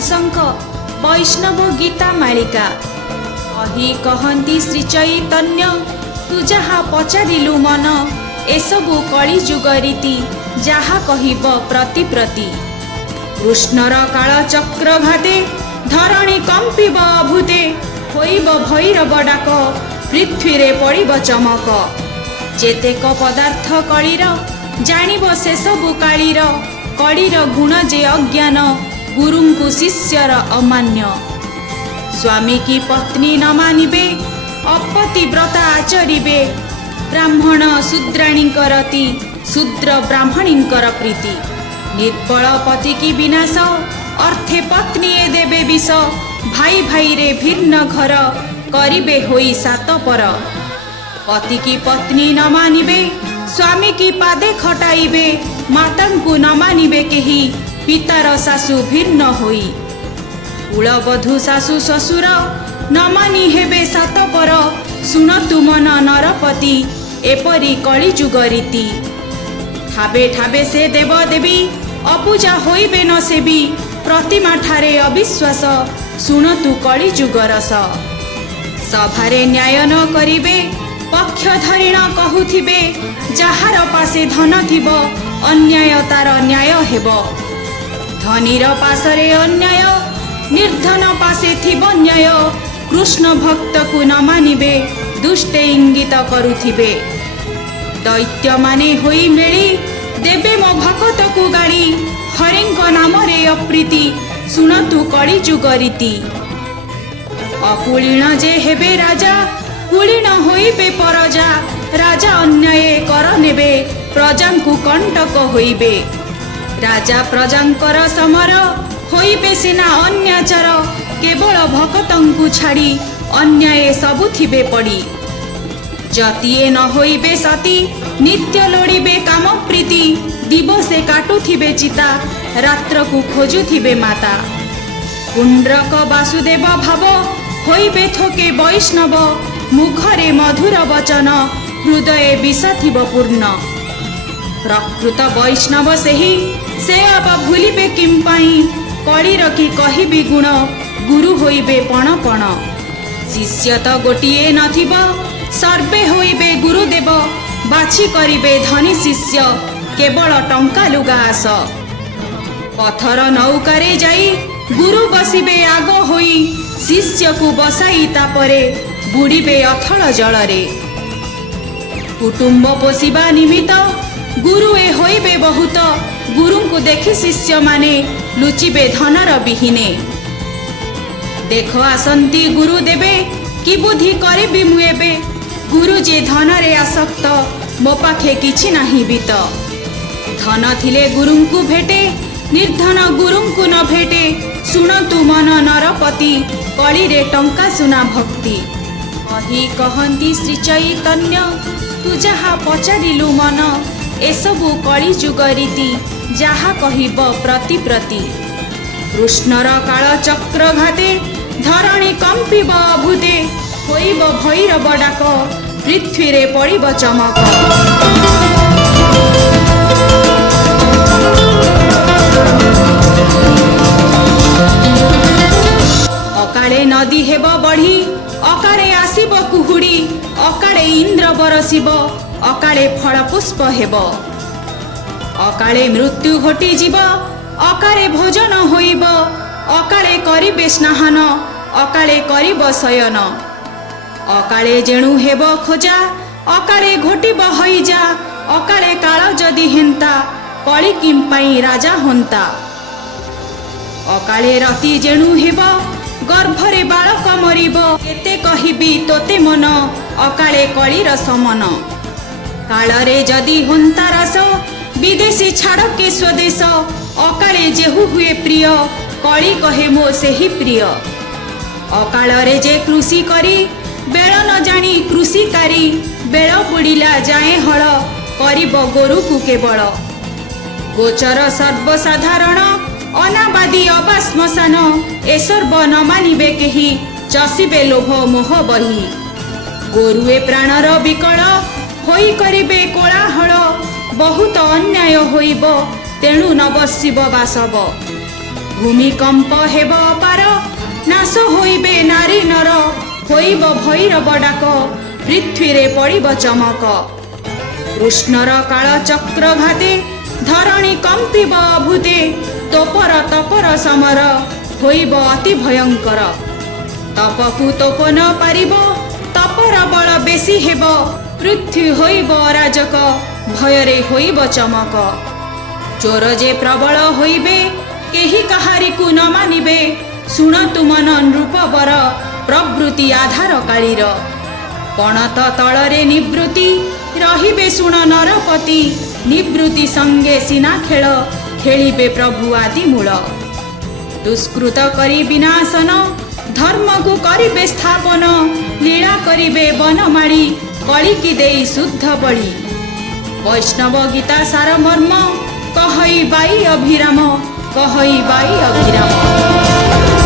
हंसंक वैष्णव गीता मालिका कही कहती श्री चैतन्य तू जहा पचारिलु मन एसबु कली जुग रीति जहा कहिब प्रति प्रति कृष्णर काल चक्र घाते धरणी कंपिब अभूते होइब भैरव डाक पृथ्वी रे पड़िब चमक जेतेक पदार्थ कलीर जानिब से सबु कालीर कलीर गुण जे अज्ञान गुरुंकु शिष्यर अमान्य स्वामी की पत्नी न मानिबे अपतिव्रता आचरिबे ब्राह्मण शूद्राणींकरति शूद्र ब्राह्मणींकर प्रीति निर्बल पति की विनाश अर्थे पत्नी ए देबे विष भाई भाई रे भिन्न घर करिबे होई सात पर पति की पत्नी न मानिबे स्वामी की पादे खटाइबे मातांकु न मानिबे केही पितार सासु भिन्न होई कुलबधू सासु ससुर न मानि हेबे सात पर सुनतु मन नरपति एपरी कली जुग रीति ठाबे ठाबे से देव देवी अपूजा होइबे न सेबी प्रतिमा ठारे अविश्वास सुनतु कली जुग रस सभारे न्याय न करिबे पक्ष धरिण कहुथिबे जाहार पासे धन थिब अन्याय तार न्याय हेब धनीर पासरे अन्याय निर्धन पासे थिब न्याय कृष्ण भक्त को न मानिबे दुष्टे इंगित करुथिबे दैत्य माने होई मेली देबे मो भक्त को गाड़ी हरिंक नाम रे अप्रीति सुनतु कली जुग रीति अकुलीन जे हेबे राजा कुलीन होइबे परजा राजा अन्याय कर नेबे प्रजांकु कंटक होइबे राजा प्रजांकर समर होइबे सिना अन्याचार केवल भक्तंकु छाड़ी अन्याय सबु थिबे पड़ी जतिए न होइबे सती नित्य लोड़िबे काम प्रीति दिवसे काटुथिबे चिता रात्र को खोजुथिबे माता पुंड्रक वासुदेव भाव होइबे थोके वैष्णव मुखरे मधुर वचन हृदय विष थिब पूर्ण प्रकृत वैष्णव सेही से अब भूलिबे किम पाई कलीर की कहिबी गुण गुरु होइबे पण पण शिष्य तो गोटिए नथिब सर्वे होइबे गुरुदेव बाछि करिबे धनी शिष्य केवल टंका लुगा आस पथर नौकारे जाई गुरु बसिबे आग होई शिष्य को बसाई तापरे बुड़ीबे अथल जलरे कुटुंब पोषिबा निमित्त गुरु ए होइबे बहुत गुरु को देखि शिष्य माने लुचिबे धनर बिहीने देख आसंती गुरु देबे कि बुद्धि करिबि मु एबे गुरु जे धन रे आसक्त मो पाखे किछि नाही बित धन थिले गुरुंकु भेटे निर्धन गुरुंकु न भेटे सुनतु मन नरपति कली रे टंका सुना भक्ति कही कहती श्री चैतन्य तू जहा पचारिलु मन एसबु कली जुग रीति जहा कहिब प्रति प्रति कृष्णर काल चक्र घाते धरणी कंपिब अभूते होइब भैरव डाक पृथ्वी रे पड़िब चमक अकाले नदी हेब बढ़ी अकाले आसिब कुहुड़ी अकाले इंद्र बरसिब अकाले फल पुष्प हेब अकाले मृत्यु घटी जीव अकाले भोजन होइब अकाले करिबे स्नान अकाले करिब शयन अकाले जेणु हेब खोजा अकाले घोटिब हईजा अकाले काल जदि हेन्ता कली किम पाई राजा हंता अकाले राति जेणु हेब गर्भरे बालक मरिब केते कहिबी तोते मन अकाले कलीर समन कालरे जदि हंता रास विदेशी छाड़ के स्वदेश अकाले जेहु हुए प्रिय कली कहे मो सेही प्रिय अकालरे जे कृषि करी बेल न जानी कृषिकारी बेल बुड़िला जाए हल करिब गोरु को केवल गोचर सर्वसाधारण अनाबादी अबा श्मशान ए सर्व न मानिबे केही चसिबे लोभ मोह बही गोरुए प्राणर विकल होई करिबे कोलाहल बहुत अन्याय होइब तेणु न बसिब बासब भूमिकंप हेब अपार नाश होइबे नारी नर होइब भैरव डाक पृथ्वी रे पड़िब चमक कृष्णर काल चक्र घाते धरणी कंपिब अभूते तोपर तपर समर होइब अति भयंकर तपकु तोप न पारिब तपर बल बेसी हेब पृथ्वी होइब अराजक भयरे होइब चमक चोर जे प्रबल होइबे केही कहारी को न मानिबे शुणतु मन नृपवर प्रवृत्ति आधार कालीर पणत तलरे निवृत्ति रहिबे शुण नरपति निवृत्ति संगे सिना खेल खेलिबे प्रभु आदि मूल दुष्कृत करी विनाशन धर्म को करिबे स्थापन लीला करिबे बनमाड़ी कलिकी देई शुद्ध बळी वैष्णव गीता सार मर्म कहई बाई अभिराम कहई बाई अभिराम।